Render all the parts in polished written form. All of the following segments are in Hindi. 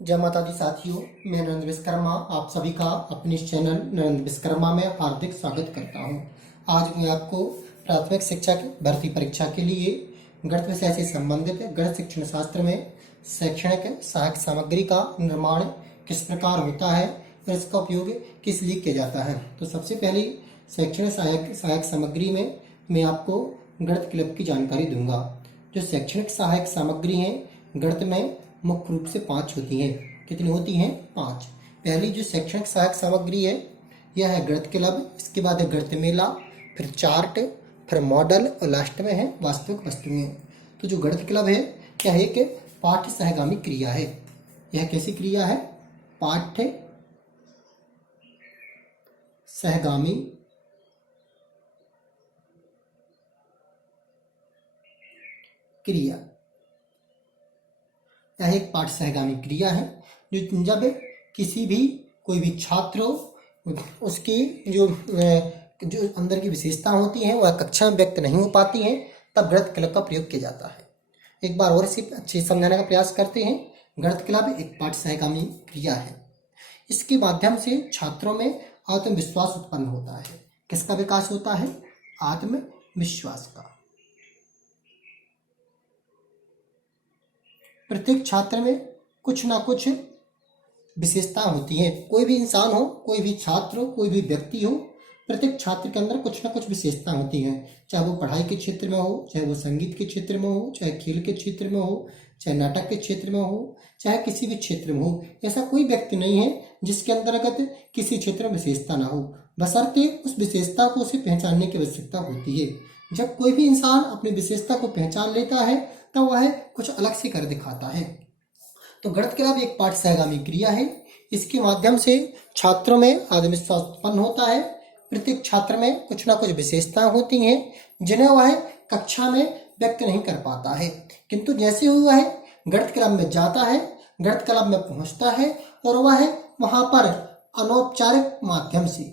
जय माता दी साथियों, मैं नरेंद्र विश्वकर्मा आप सभी का अपने इस चैनल नरेंद्र विश्वकर्मा में हार्दिक स्वागत करता हूं। आज मैं आपको प्राथमिक शिक्षा की भर्ती परीक्षा के लिए गणित विषय से संबंधित गणित शिक्षण शास्त्र में शैक्षणिक सहायक सामग्री का निर्माण किस प्रकार होता है और इसका उपयोग किस लिए किया जाता है। तो सबसे पहले शैक्षणिक सहायक सामग्री में मैं आपको गणित क्लब की जानकारी दूंगा। जो शैक्षणिक सहायक सामग्री है गणित में मुख्य रूप से 5 होती हैं। कितनी होती हैं? 5। पहली जो शैक्षणिक सहायक सामग्री है यह है गणित क्लब, इसके बाद है गणित मेला, फिर चार्ट, फिर मॉडल और लास्ट में है वास्तविक वस्तुएं। तो जो गणित क्लब है यह एक पाठ्य सहगामी क्रिया है। यह कैसी क्रिया है? पाठ्य सहगामी क्रिया। यह एक पाठ सहगामी क्रिया है जो जब किसी भी कोई भी छात्र उसकी जो अंदर की विशेषता होती हैं वह कक्षा में व्यक्त नहीं हो पाती हैं तब गणित क्लब का प्रयोग किया जाता है। एक बार और इसे अच्छे समझाने का प्रयास करते हैं। गणित क्लब एक पाठ सहगामी क्रिया है। इसके माध्यम से छात्रों में आत्मविश्वास उत्पन्न होता है। किसका विकास होता है? आत्मविश्वास का। प्रत्येक छात्र में कुछ ना कुछ विशेषता होती है। कोई भी इंसान हो, कोई भी छात्र हो, कोई भी व्यक्ति हो, प्रत्येक छात्र के अंदर कुछ ना कुछ विशेषता होती है। चाहे वो पढ़ाई के क्षेत्र में हो, चाहे वो संगीत के क्षेत्र में हो, चाहे खेल के क्षेत्र में हो, चाहे नाटक के क्षेत्र में हो, चाहे किसी भी क्षेत्र में हो। ऐसा कोई व्यक्ति नहीं है जिसके अंतर्गत किसी क्षेत्र में विशेषता ना हो, बशर्ते उस विशेषता को उसे पहचानने की आवश्यकता होती है। जब कोई भी इंसान अपनी विशेषता को पहचान लेता है तो वह कुछ अलग से कर दिखाता है। तो गणित क्लब एक पाठ सहगामी क्रिया है। इसके माध्यम से छात्रों में आत्मविश्वास उत्पन्न होता है। प्रत्येक छात्र में कुछ ना कुछ विशेषताएं होती हैं जिन्हें वह कक्षा में व्यक्त नहीं कर पाता है, किंतु जैसे ही वह गणित क्लब में जाता है, गणित क्लब में पहुंचता है और वह वहां पर अनौपचारिक माध्यम से,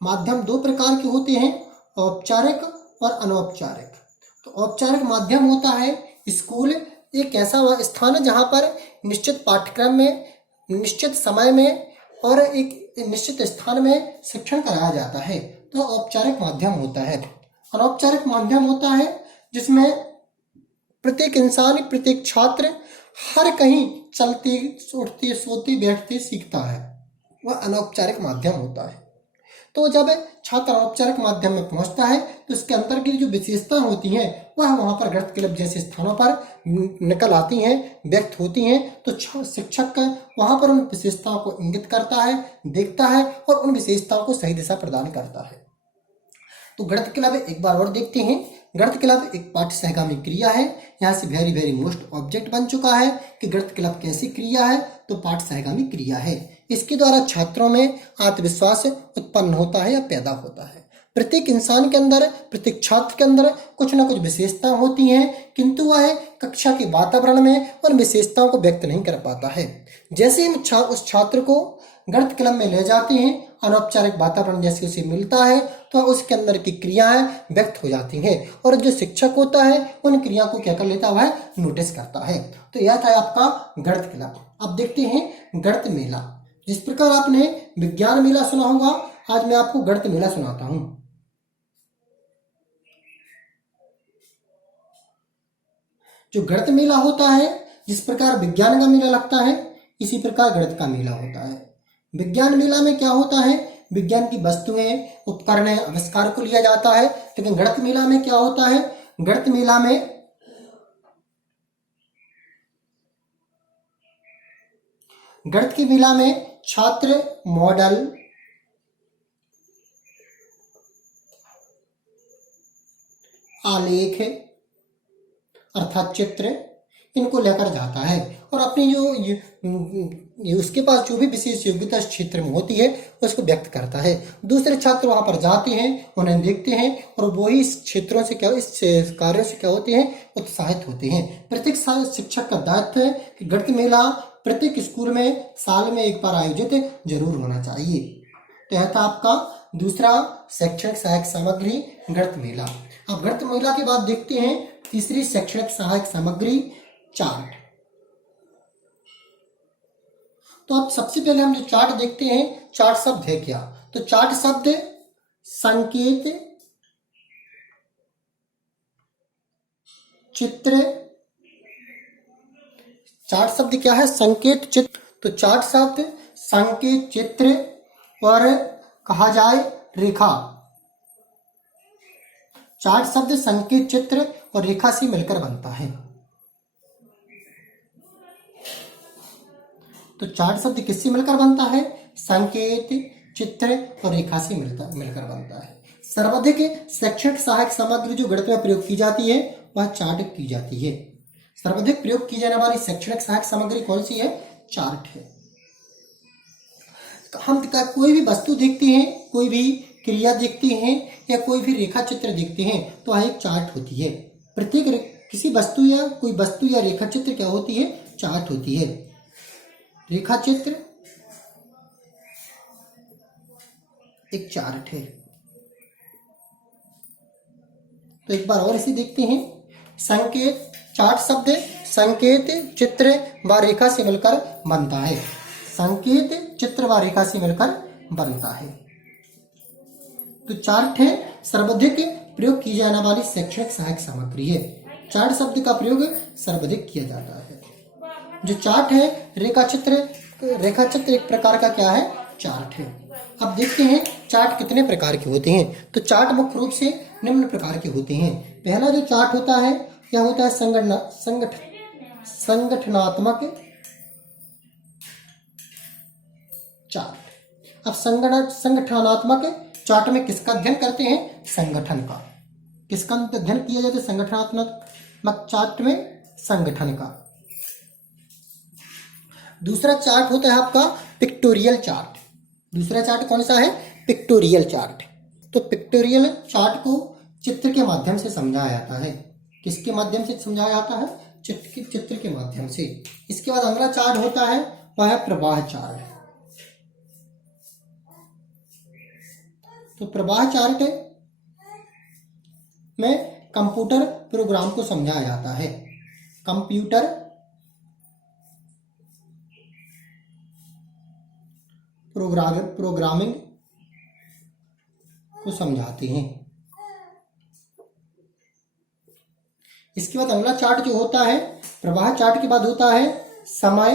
माध्यम 2 प्रकार के होते हैं, औपचारिक और अनौपचारिक। तो औपचारिक माध्यम होता है स्कूल, एक ऐसा स्थान है जहाँ पर निश्चित पाठ्यक्रम में, निश्चित समय में और एक निश्चित स्थान में शिक्षण कराया जाता है। तो औपचारिक माध्यम होता है। अनौपचारिक माध्यम होता है जिसमें प्रत्येक इंसान, प्रत्येक छात्र हर कहीं चलते, उठते, सोते, बैठते सीखता है। वह अनौपचारिक माध्यम होता है। तो जब छात्र औपचारिक माध्यम में पहुंचता है तो उसके अंदर की जो विशेषता होती हैं वह वहां पर गणित क्लब जैसे स्थानों पर निकल आती हैं, व्यक्त होती हैं। तो शिक्षक वहां पर उन विशेषताओं को इंगित करता है, देखता है और उन विशेषताओं को सही दिशा प्रदान करता है। तो गणित क्लब एक बार और देखते हैं। गणित क्लब एक पाठ्य सहगामी क्रिया है। यहाँ से वेरी मोस्ट ऑब्जेक्ट बन चुका है कि गणित क्लब कैसी क्रिया है? तो पाठ्य सहगामी क्रिया है। इसके द्वारा छात्रों में आत्मविश्वास उत्पन्न होता है या पैदा होता है। प्रत्येक इंसान के अंदर, प्रत्येक छात्र के अंदर कुछ ना कुछ विशेषताएं होती हैं, किंतु वह कक्षा के वातावरण में उन विशेषताओं को व्यक्त नहीं कर पाता है। जैसे हम उस छात्र को गणित क्लब में ले जाते हैं, अनौपचारिक वातावरण जैसे उसे मिलता है तो उसके अंदर की क्रियाएं व्यक्त हो जाती हैं और जो शिक्षक होता है उन क्रिया को क्या कर लेता है? वह नोटिस करता है। तो यह था आपका गणित क्लब। अब देखते हैं गणित मेला। जिस प्रकार आपने विज्ञान मेला सुना होगा, आज मैं आपको गणित मेला सुनाता हूं। जो गणित मेला होता है, जिस प्रकार विज्ञान का मेला लगता है, इसी प्रकार गणित का मेला होता है। विज्ञान मेला में क्या होता है? विज्ञान की वस्तुएं, उपकरण, आविष्कार को लिया जाता है। लेकिन गणित मेला में क्या होता है? गणित मेला के मेला में छात्र मॉडल, आलेख अर्थात चित्र, इनको लेकर जाता है और अपनी जो उसके पास जो भी विशेष योग्यता इस क्षेत्र में होती है उसको व्यक्त करता है। दूसरे छात्र वहां पर जाते हैं, उन्हें देखते हैं और वो ही इस क्षेत्रों से क्या, इस कार्यों से क्या होते हैं? उत्साहित होते हैं। प्रत्येक शिक्षक का दायित्व है कि गणित मेला प्रत्येक स्कूल में साल में एक बार आयोजित जरूर होना चाहिए। तो यह था आपका दूसरा शैक्षणिक सहायक सामग्री गणित मेला। अब गणित मेला के बाद देखते हैं तीसरी शैक्षणिक सहायक सामग्री चार्ट। तो अब सबसे पहले हम जो चार्ट देखते हैं, चार्ट शब्द है क्या? तो चार्ट शब्द संकेत, चित्र। चार्ट शब्द क्या है? संकेत, चित्र। तो चार्ट शब्द संकेत, चित्र और कहा जाए रेखा। चार्ट शब्द संकेत, चित्र और रेखा से मिलकर बनता है। तो चार्ट शब्द किससे मिलकर बनता है? संकेत, चित्र और रेखा से मिलकर बनता है। सर्वाधिक शैक्षणिक सहायक सामग्री जो गणित में प्रयोग की जाती है वह चार्ट की जाती है। सर्वाधिक प्रयोग की जाने वाली शैक्षणिक सहायक सामग्री कौन सी है? चार्ट है। हम कोई भी वस्तु देखते हैं, कोई भी क्रिया देखते हैं या कोई भी रेखा चित्र देखते हैं तो वह एक चार्ट होती है। प्रत्येक किसी वस्तु या कोई वस्तु या रेखा चित्र क्या होती है? चार्ट होती है। रेखा चित्र एक चार्ट है। तो एक बार और इसे देखते हैं। संकेत, चार्ट शब्द संकेत, चित्र व रेखा से मिलकर बनता है। संकेत, चित्र व रेखा से मिलकर बनता है। तो चार्ट है सर्वाधिक प्रयोग की जाने वाली शैक्षणिक सहायक सामग्री है। चार्ट शब्द का प्रयोग सर्वाधिक किया जाता है। जो चार्ट है, रेखा चित्र एक प्रकार का क्या है? चार्ट है। अब देखते हैं चार्ट कितने प्रकार के होते हैं। तो चार्ट मुख्य रूप से निम्न प्रकार के होते हैं। पहला जो चार्ट होता है क्या होता है? संगठनात्मक चार्ट। अब संगठनात्मक चार्ट में किसका अध्ययन करते हैं? संगठन का। किसका अध्ययन किया जाता है संगठनात्मक चार्ट में? संगठन का। दूसरा चार्ट होता है आपका पिक्टोरियल चार्ट। दूसरा चार्ट कौन सा है? Pictorial chart. तो पिक्टोरियल चार्ट को चित्र के माध्यम से समझाया जाता है। किसके माध्यम से समझाया जाता है? चित्र के माध्यम से। इसके बाद अगला चार्ट होता है वह है प्रवाह चार्ट। तो प्रवाह चार्ट में कंप्यूटर प्रोग्राम को समझाया जाता है। कंप्यूटर प्रोग्रामिंग को समझाते हैं। इसके बाद अगला चार्ट जो होता है प्रवाह चार्ट के बाद होता है समय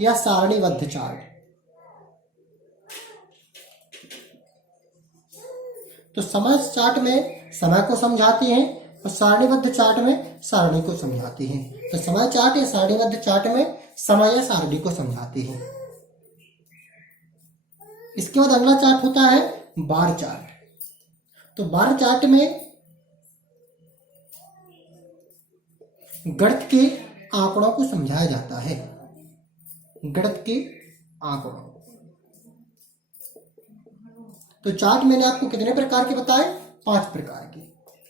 या सारणीबद्ध चार्ट। तो समय चार्ट में समय को समझाते हैं और सारणीबद्ध चार्ट में सारणी को समझाते हैं। तो समय चार्ट या सारणीबद्ध चार्ट में समय या सारणी को समझाते हैं। इसके बाद अगला चार्ट होता है बार चार्ट। तो बार चार्ट में गणित के आंकड़ों को समझाया जाता है। गणित के आंकड़ों। तो चार्ट मैंने आपको कितने प्रकार के बताए? 5 प्रकार के।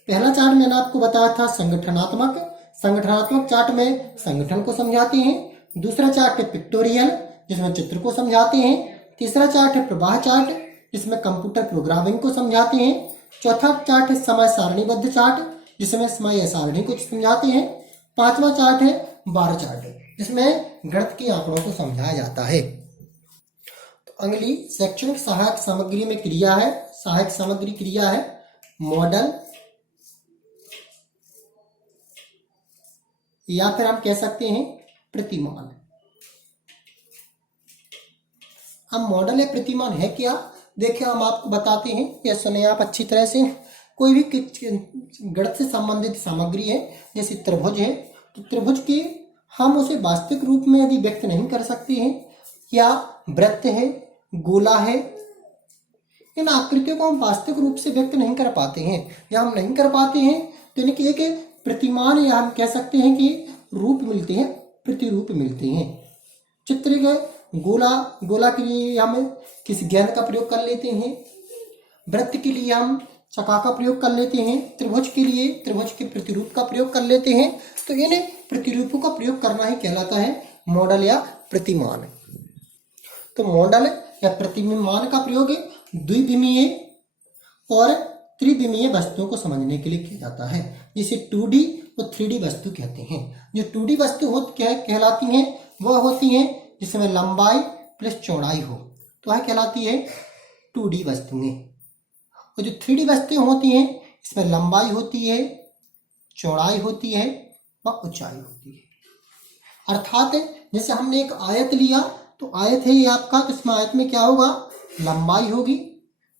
पहला चार्ट मैंने आपको बताया था संगठनात्मक। संगठनात्मक चार्ट में संगठन को समझाते हैं। दूसरा चार्ट है पिक्टोरियल जिसमें चित्र को समझाते हैं। तीसरा चार्ट है प्रवाह चार्ट जिसमें कंप्यूटर प्रोग्रामिंग को समझाते हैं। चौथा चार्ट है समय सारणीबद्ध चार्ट जिसमें समय या सारणी को समझाते हैं। पांचवा चार्ट है बार चार्ट जिसमें गणित के आंकड़ों को समझाया जाता है। तो अगली शैक्षणिक सहायक सामग्री में क्रिया है। सहायक सामग्री क्रिया है मॉडल या फिर हम कह सकते हैं प्रतिमान। अब मॉडल या प्रतिमान है क्या? देखिए हम आपको बताते हैं या सुने आप अच्छी तरह से। कोई भी गणित से संबंधित सामग्री है जैसे त्रिभुज है तो त्रिभुज के हम उसे वास्तविक रूप में यदि व्यक्त नहीं कर सकते हैं या वृत्त है, गोला है, इन आकृतियों को हम वास्तविक रूप से व्यक्त नहीं कर पाते हैं या हम नहीं कर पाते हैं तो इनके एक प्रतिमान या हम कह सकते हैं कि रूप मिलते हैं, प्रतिरूप मिलते हैं। चित्र के गोला के लिए हम किसी गेंद का प्रयोग कर लेते हैं। वृत्त के लिए हम चक्का का प्रयोग कर लेते हैं। त्रिभुज के लिए त्रिभुज के प्रतिरूप का प्रयोग कर लेते हैं। तो इन प्रतिरूपों का प्रयोग करना ही कहलाता है मॉडल या प्रतिमान। तो मॉडल या प्रतिमान का प्रयोग द्विविमीय और त्रिविमीय वस्तुओं को समझने के लिए किया जाता है, जिसे 2D और 3D वस्तु कहते हैं। जो 2D वस्तु कहलाती हैं वह होती हैं जिसमें लंबाई प्लस चौड़ाई हो, तो वह कहलाती है 2D वस्तुएं। और जो 3D वस्तुएं होती हैं इसमें लंबाई होती है, चौड़ाई होती है व ऊंचाई होती है। अर्थात जैसे हमने एक आयत लिया, तो आयत है ये आपका, तो इसमें आयत में क्या होगा, लंबाई होगी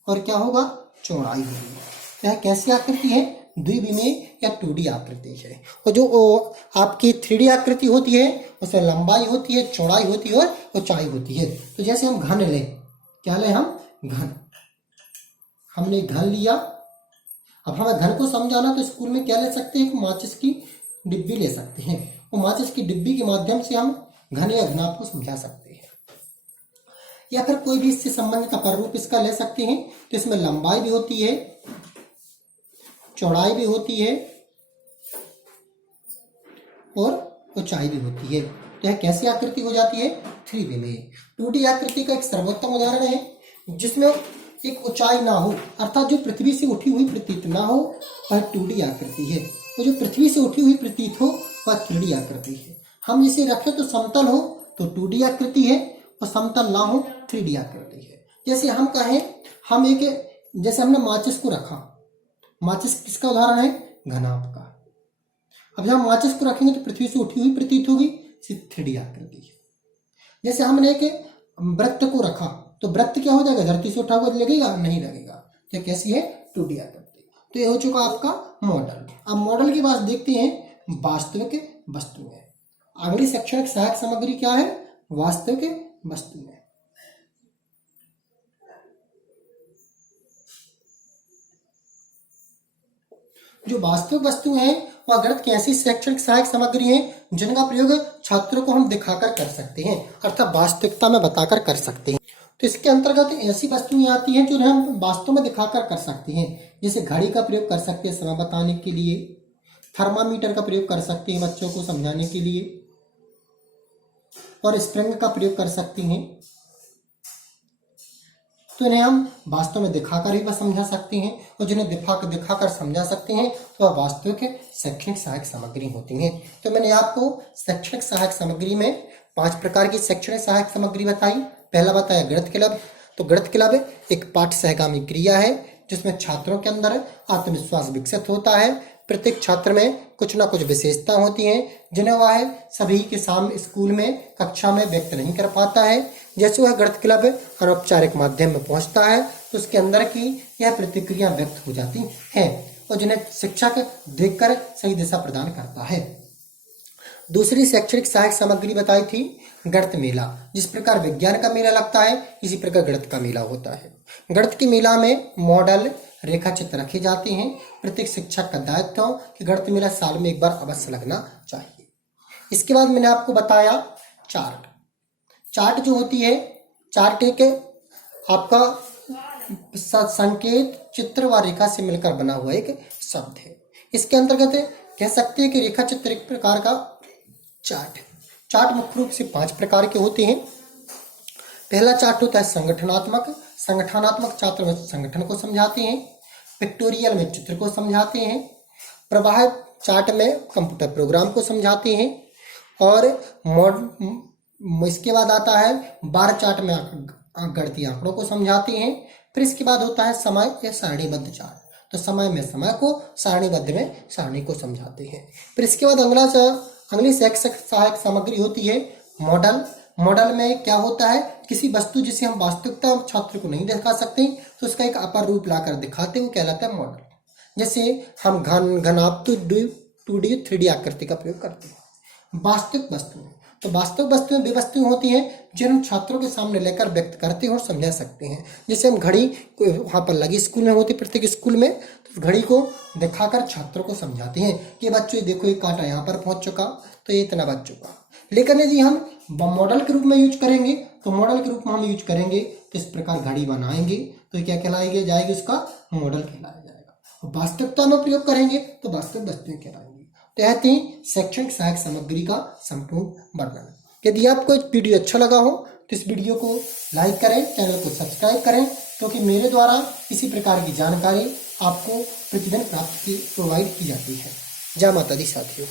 और क्या होगा, चौड़ाई होगी। तो यह कैसी आकृति है, द्विविमीय या 2D आकृति है। और जो आपकी 3D आकृति होती है उसमें लंबाई होती है, चौड़ाई होती है और ऊंचाई होती है। तो जैसे हम घन लें, क्या लें हम, घन, हमने घन लिया। अब हमें घन को समझाना तो स्कूल में क्या ले सकते हैं, एक माचिस की डिब्बी ले सकते हैं, और माचिस की डिब्बी के माध्यम से हम घन या घनाभ को समझा सकते हैं। या फिर कोई भी इससे संबंधित अपर रूप इसका ले सकते हैं। तो इसमें लंबाई भी होती है, चौड़ाई भी होती है और ऊंचाई भी होती है। तो यह कैसी आकृति हो जाती है, 3D में। 2D आकृति का एक सर्वोत्तम उदाहरण है जिसमें एक ऊंचाई ना हो, अर्थात जो पृथ्वी से उठी हुई प्रतीत ना हो, वह 2D आकृति है। और जो पृथ्वी से उठी हुई प्रतीत हो वह 3D आकृति है। हम इसे रखें तो समतल हो तो 2D आकृति है, और समतल ना हो 3D आकृति है। जैसे हम कहें, हम एक, जैसे हमने माचिस को रखा, माचिस किसका उदाहरण है, घनाभ का। अब जब हम माचिस को रखेंगे तो पृथ्वी से उठी हुई प्रतीत होगी, 3D आकृति है। जैसे हमने एक वृत्त को रखा, तो वृत्त क्या हो जाएगा, धरती से उठा हुआ लगेगा, नहीं लगेगा। ये कैसी है, 2D आकृति। तो ये हो चुका आपका मॉडल। अब मॉडल की बात देखते हैं, वास्तविक वस्तुएं। अगली शैक्षणिक सहायक सामग्री क्या है, वास्तविक वस्तुएं। जो वास्तविक वस्तुएं हैं वह गणित की ऐसी शैक्षणिक सहायक सामग्री है जिनका प्रयोग छात्रों को हम दिखाकर कर सकते हैं, अर्थात वास्तविकता में बताकर कर सकते हैं। तो इसके अंतर्गत ऐसी वस्तुएं आती हैं जो हम वास्तव में दिखाकर कर सकते हैं। जैसे घड़ी का प्रयोग कर सकते हैं समय बताने के लिए, थर्मामीटर का प्रयोग कर सकते हैं बच्चों को समझाने के लिए, और स्प्रिंग का प्रयोग कर सकते हैं। तो इन्हें हम वास्तव में दिखाकर ही समझा सकते हैं, और जिन्हें दिखाकर समझा सकते हैं तो वह वास्तविक शैक्षणिक सहायक सामग्री होती हैं। तो मैंने आपको शैक्षणिक सहायक सामग्री में 5 प्रकार की शैक्षणिक सहायक सामग्री बताई। पहला बताया गणित क्लब। तो गणित क्लब एक पाठ्य सहगामी क्रिया है जिसमें छात्रों के अंदर आत्मविश्वास विकसित होता है। प्रत्येक छात्र में कुछ ना कुछ विशेषता होती हैं जिन्हें वह सभी के सामने स्कूल में कक्षा में व्यक्त नहीं कर पाता है। जैसे वह गणित क्लब अनौपचारिक माध्यम में पहुंचता है तो उसके अंदर की यह प्रतिक्रिया व्यक्त हो जाती है, और जिन्हें शिक्षक देखकर सही दिशा प्रदान करता है। दूसरी शैक्षणिक सहायक सामग्री बताई थी गणित मेला। जिस प्रकार विज्ञान का मेला लगता है इसी प्रकार गणित का मेला होता है। गणित के मेला में मॉडल, रेखा चित्र रखे जाते हैं। प्रत्येक शिक्षक का दायित्व हो कि गणित मेला साल में एक बार अवश्य लगना चाहिए। इसके बाद मैंने आपको बताया चार्ट। चार्ट जो होती है, चार्ट एक आपका संकेत, चित्र व रेखा से मिलकर बना हुआ एक शब्द है। इसके अंतर्गत कह सकते हैं कि रेखा चित्र एक प्रकार का चार्ट है। चार्ट मुख्य रूप से 5 प्रकार के होते हैं। पहला चार्ट होता है संगठनात्मक। संगठनात्मक चार्ट में संगठन को समझाते हैं। पिक्टोरियल में चित्र को समझाते हैं। प्रवाह चार्ट में कंप्यूटर प्रोग्राम को समझाते हैं। और इसके बाद आता है बार चार्ट में गणितीय आंकड़ों को समझाते हैं। फिर इसके बाद होता है समय या सारणीबद्ध चार्ट। तो समय में समय को, सारणीबद्ध में सारणी को समझाते हैं। फिर इसके बाद अगली शैक्षणिक सहायक सामग्री होती है मॉडल। मॉडल में क्या होता है, किसी वस्तु जिसे हम वास्तविकता छात्र को नहीं दिखा सकते तो उसका एक अपर रूप लाकर दिखाते हैं, वो कहलाता है मॉडल। जैसे हम घनाभ 2D 3D आकृति का प्रयोग करते हैं। वास्तविक वस्तुएं, तो वास्तविक वस्तुएं वे वस्तुएं होती हैं जिन्हें हम छात्रों के सामने लेकर व्यक्त करते हैं और समझा सकते हैं। जैसे हम घड़ी वहाँ पर लगी स्कूल में होती, प्रत्येक स्कूल में, तो घड़ी को दिखाकर छात्रों को समझाते हैं कि बच्चों देखो ये कांटा यहाँ पर पहुँच चुका, तो ये इतना बच चुका। लेकिन यदि हम मॉडल के रूप में यूज करेंगे तो मॉडल के रूप में हम यूज करेंगे तो इस प्रकार घड़ी बनाएंगे तो क्या कहलाएगी, जाएगी, उसका मॉडल कहलाया जाएगा। और वास्तविकता में प्रयोग करेंगे तो वास्तविक वस्तुएं कहलाएंगी। तो यह थी शैक्षणिक सहायक सामग्री का संपूर्ण वर्णन। यदि आपको एक वीडियो अच्छा लगा हो तो इस वीडियो को लाइक करें, चैनल को सब्सक्राइब करें, क्योंकि मेरे द्वारा इसी प्रकार की जानकारी आपको प्रतिदिन प्रोवाइड की जाती है। जय माता दी साथियों।